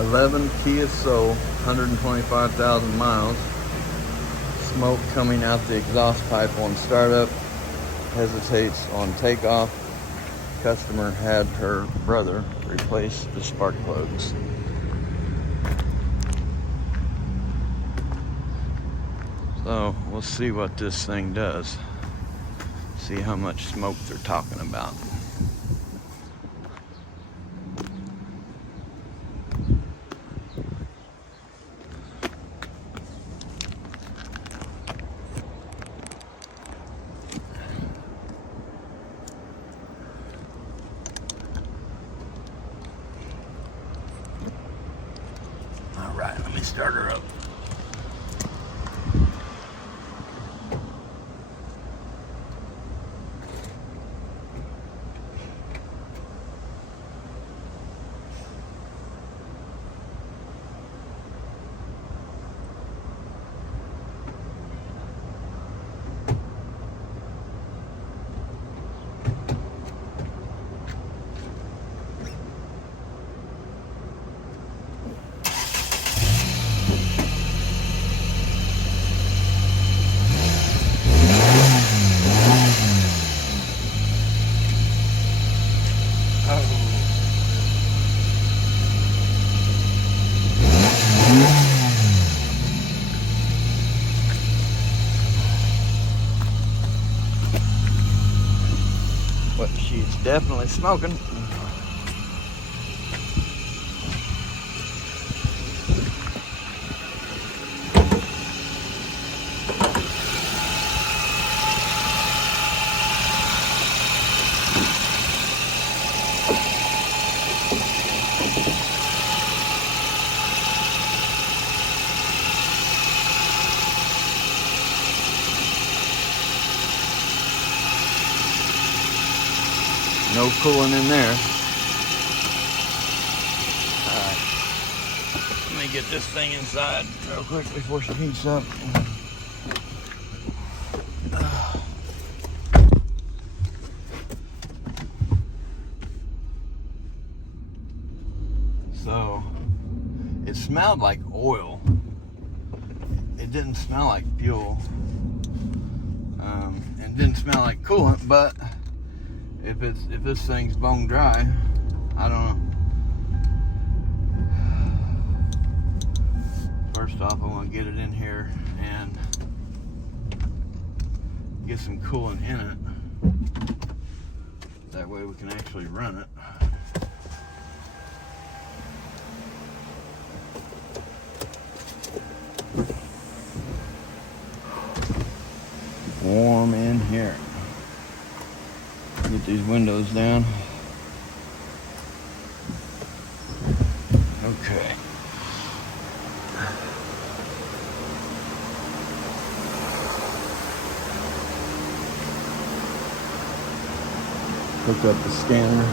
11 Kia Soul, 125,000 miles. Smoke coming out the exhaust pipe on startup. Hesitates on takeoff. Customer had her brother replace the spark plugs. So we'll see what this thing does. See how much smoke they're talking about. All right, let me start her up. But she's definitely smoking. No cooling in there. Alright. Let me get this thing inside real quick before she heats up. So, it smelled like oil. It didn't smell like fuel. And didn't smell like coolant, but if this thing's bone dry, I don't know. First off, I want to get it in here and get some coolant in it. That way we can actually run it. Warm in here. Get these windows down. Okay. Hook up the scanner.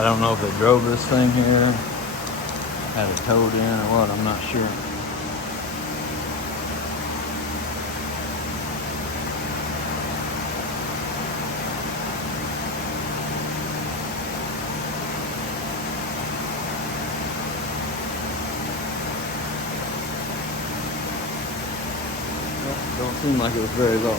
I don't know if they drove this thing here, had it towed in or what, I'm not sure. Don't seem like it was very low.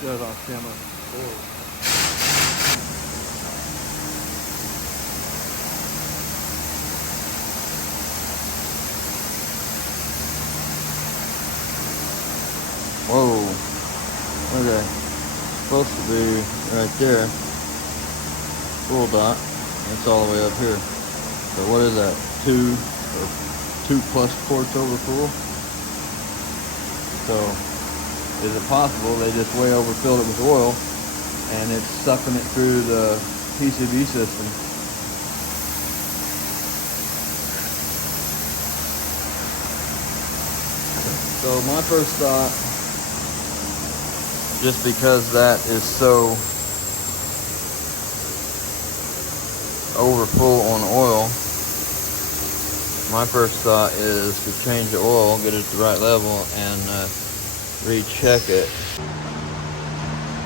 Shut off camera. Whoa. Okay. Supposed to be right there. Full dot. It's all the way up here. So what is that? 2 plus quarts over full? So is it possible they just way overfilled it with oil and it's sucking it through the PCV system? So my first thought, just because that is so over full on oil, my first thought is to change the oil, get it at the right level, and recheck it.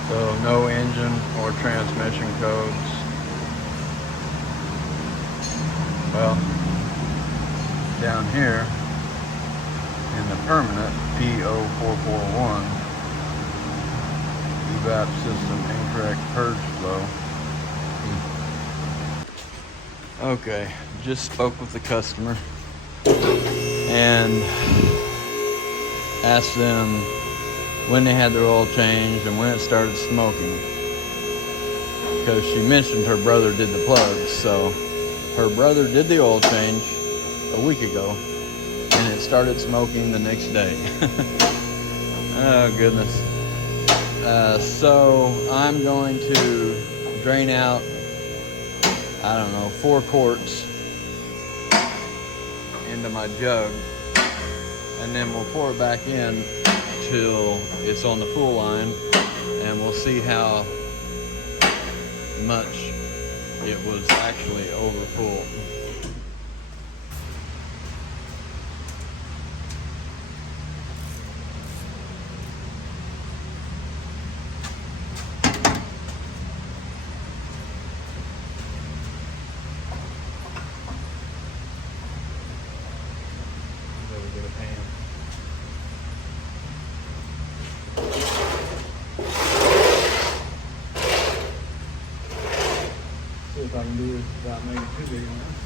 So no engine or transmission codes. Well, down here in the permanent P0441, evap system incorrect purge flow. Okay, just spoke with the customer and asked them when they had their oil changed and when it started smoking, because she mentioned her brother did the plugs. So her brother did the oil change a week ago and it started smoking the next day. Oh goodness. So I'm going to drain out, I don't know, 4 quarts into my jug, and then we'll pour it back in till it's on the full line, and we'll see how much it was actually over full. See if I can do this without making too big a mess.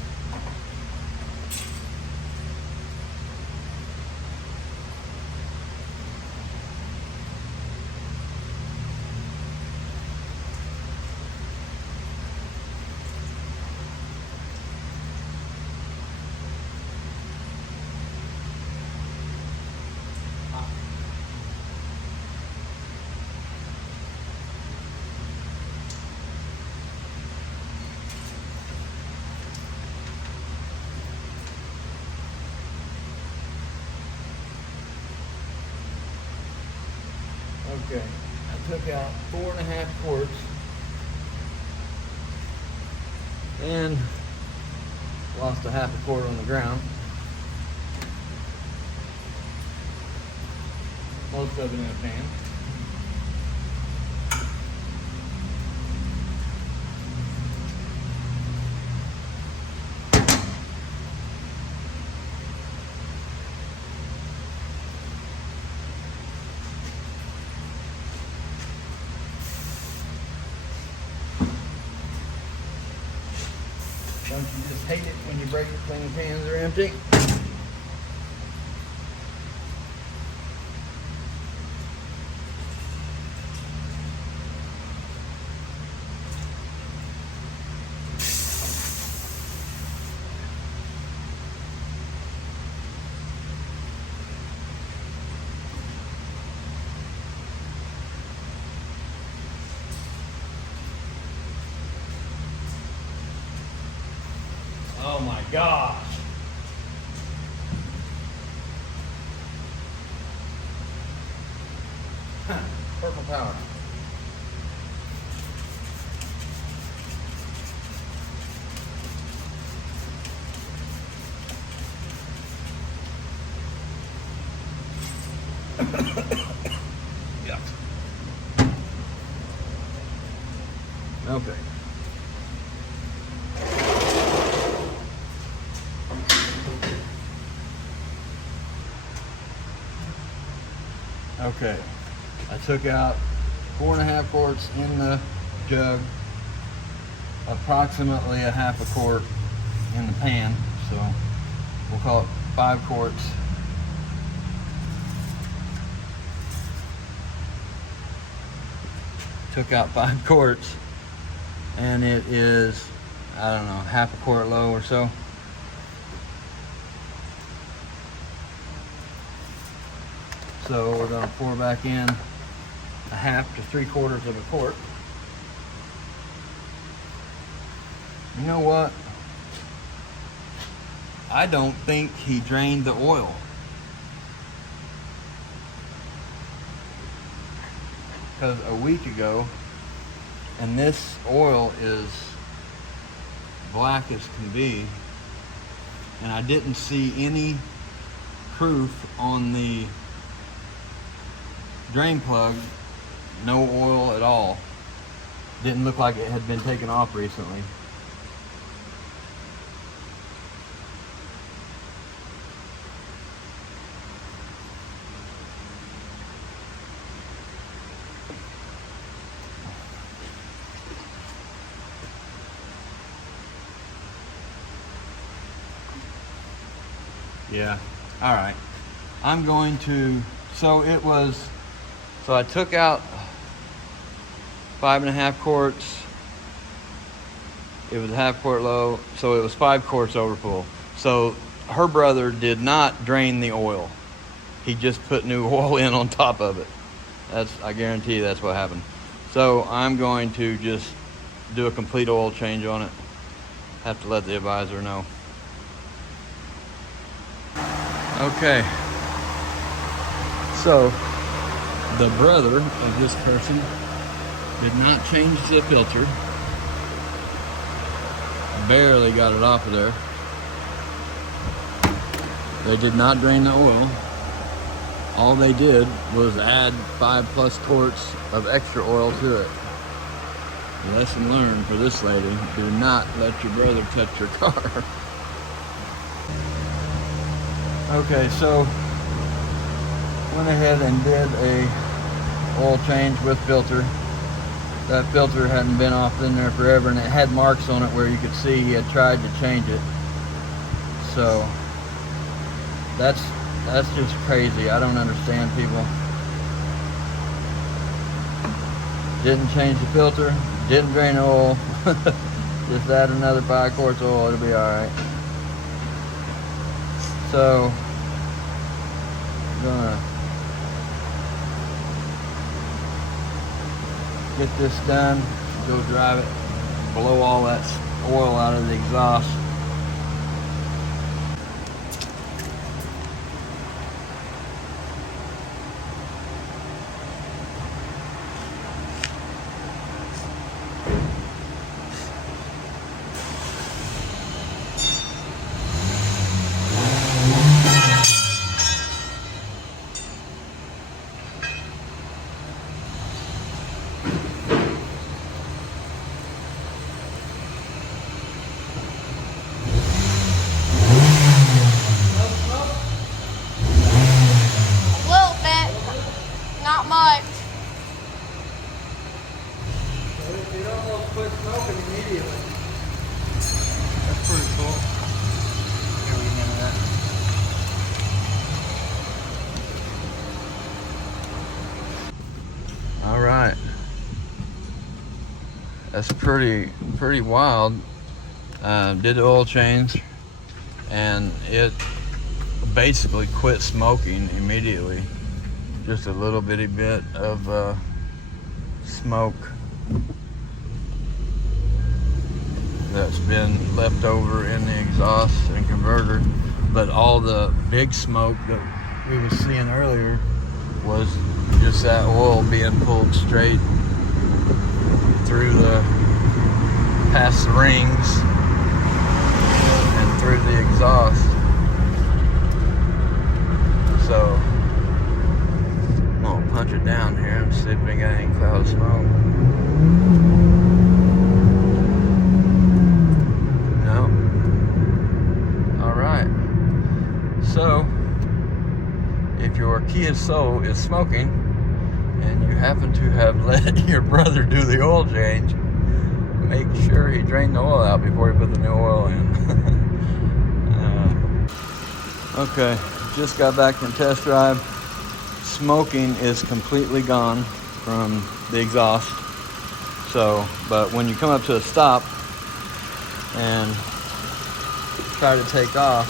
Okay, I took out 4.5 quarts and lost a half a quart on the ground. Most of it in a pan. Don't you just hate it when you break it when the pans are empty? Oh my gosh. Purple power. Yeah. Okay. Okay, I took out 4.5 quarts in the jug, approximately a half a quart in the pan, so we'll call it 5 quarts. Took out 5 quarts, and it is, I don't know, half a quart low or so. So we're going to pour back in a half to 3/4 of a quart. You know what? I don't think he drained the oil. Because a week ago, and this oil is black as can be, and I didn't see any proof on the drain plug, no oil at all. Didn't look like it had been taken off recently. Yeah, all right. I'm going to, so I took out 5.5 quarts. It was a half quart low, so it was 5 quarts overfull. So her brother did not drain the oil. He just put new oil in on top of it. I guarantee that's what happened. So I'm going to just do a complete oil change on it. Have to let the advisor know. Okay. So the brother of this person did not change the filter. Barely got it off of there. They did not drain the oil. All they did was add 5+ quarts of extra oil to it. Lesson learned for this lady: do not let your brother touch your car. Okay, so went ahead and did a oil change with filter. That filter hadn't been off in there forever, and it had marks on it where you could see he had tried to change it. So that's just crazy. I don't understand people. Didn't change the filter, didn't drain the oil. Just add another 5 quarts of oil, it'll be all right. So I'm gonna get this done, go drive it, blow all that oil out of the exhaust. That's pretty wild. Did the oil change, and it basically quit smoking immediately. Just a little bitty bit of smoke that's been left over in the exhaust and converter, but all the big smoke that we were seeing earlier was just that oil being pulled straight through past the rings and through the exhaust. So I'm gonna punch it down here and see if we got any cloud of smoke. No. Alright. So if your Kia Soul is smoking and you happen to have let your brother do the oil change, make sure he drained the oil out before he put the new oil in. Okay, just got back from test drive. Smoking is completely gone from the exhaust. So, but when you come up to a stop and try to take off,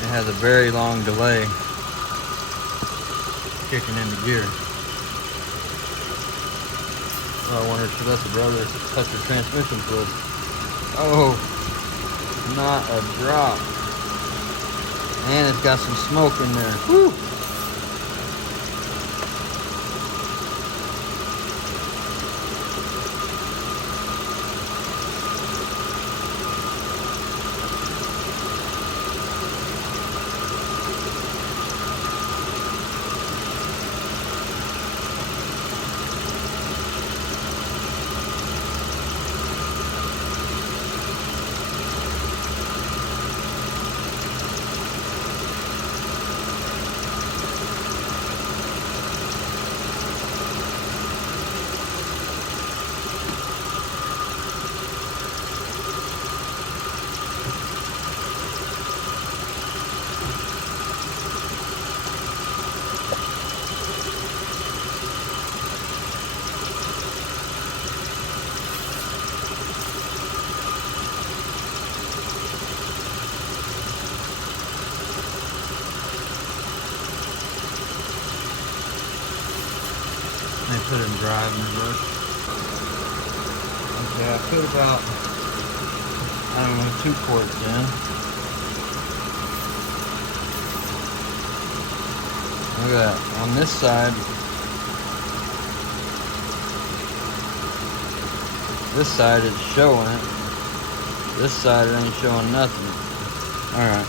it has a very long delay kicking into gear. Oh, I wonder, should let the brother touch the transmission fluid. Oh, not a drop. And it's got some smoke in there. Woo! They put it in drive and reverse. Okay, I put about, I don't know, 2 quarts in. Look at that. On this side, it's showing it. This side it ain't showing nothing. Alright.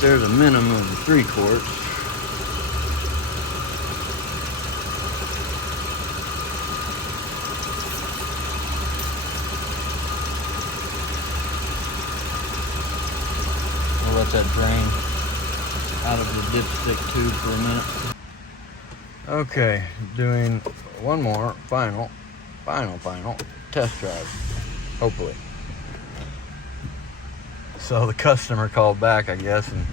There's a minimum of 3 quarts. We'll let that drain out of the dipstick tube for a minute. Okay, doing one more final test drive, hopefully. So the customer called back, I guess, and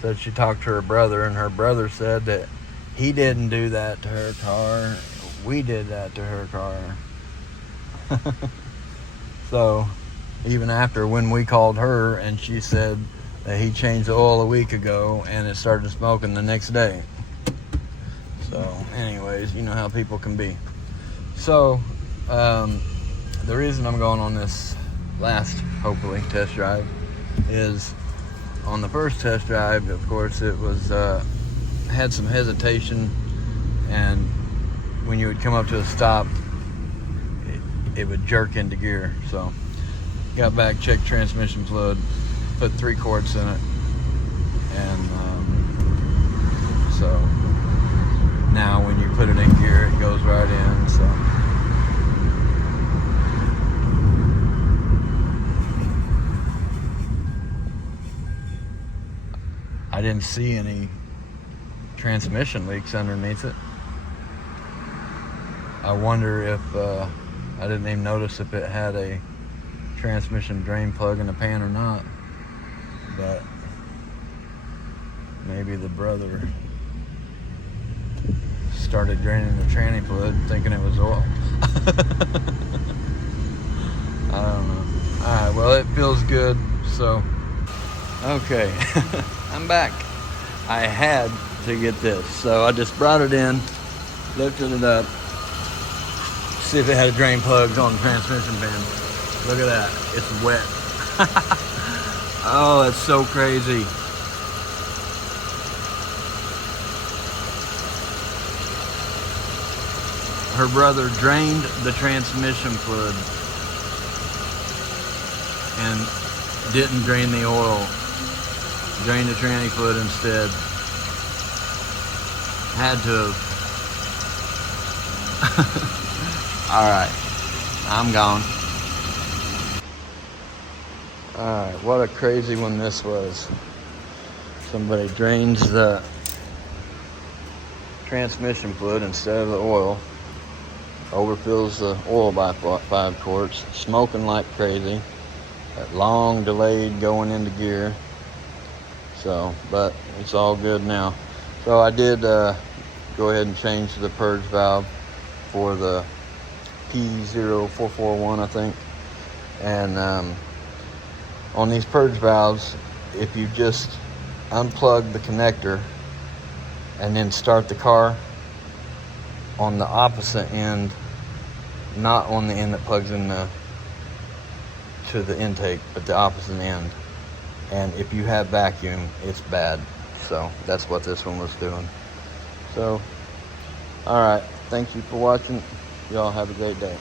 said she talked to her brother, and her brother said that he didn't do that to her car. We did that to her car. So even after when we called her, and she said that he changed the oil a week ago and it started smoking the next day. So anyways, you know how people can be. So the reason I'm going on this last, hopefully, test drive is on the first test drive, of course, it was had some hesitation, and when you would come up to a stop, it would jerk into gear. So got back, checked transmission fluid, put 3 quarts in it, and so now when you put it in gear, it goes right in. So I didn't see any transmission leaks underneath it. I wonder if I didn't even notice if it had a transmission drain plug in the pan or not, but maybe the brother started draining the tranny fluid thinking it was oil. I don't know. Alright, well, it feels good, so okay. I'm back. I had to get this, so I just brought it in, lifted it up, see if it had drain plugs on the transmission pan. Look at that, it's wet. Oh, that's so crazy. Her brother drained the transmission fluid and didn't drain the oil. Drained the tranny fluid instead. Had to have. Alright, I'm gone. Alright, what a crazy one this was. Somebody drains the transmission fluid instead of the oil. Overfills the oil by 5 quarts. Smoking like crazy. That long delayed going into gear. So, but it's all good now. So I did go ahead and change the purge valve for the P0441, I think. And on these purge valves, if you just unplug the connector and then start the car on the opposite end, not on the end that plugs in to the intake, but the opposite end. And if you have vacuum, it's bad. So that's what this one was doing. So, all right. Thank you for watching. Y'all have a great day.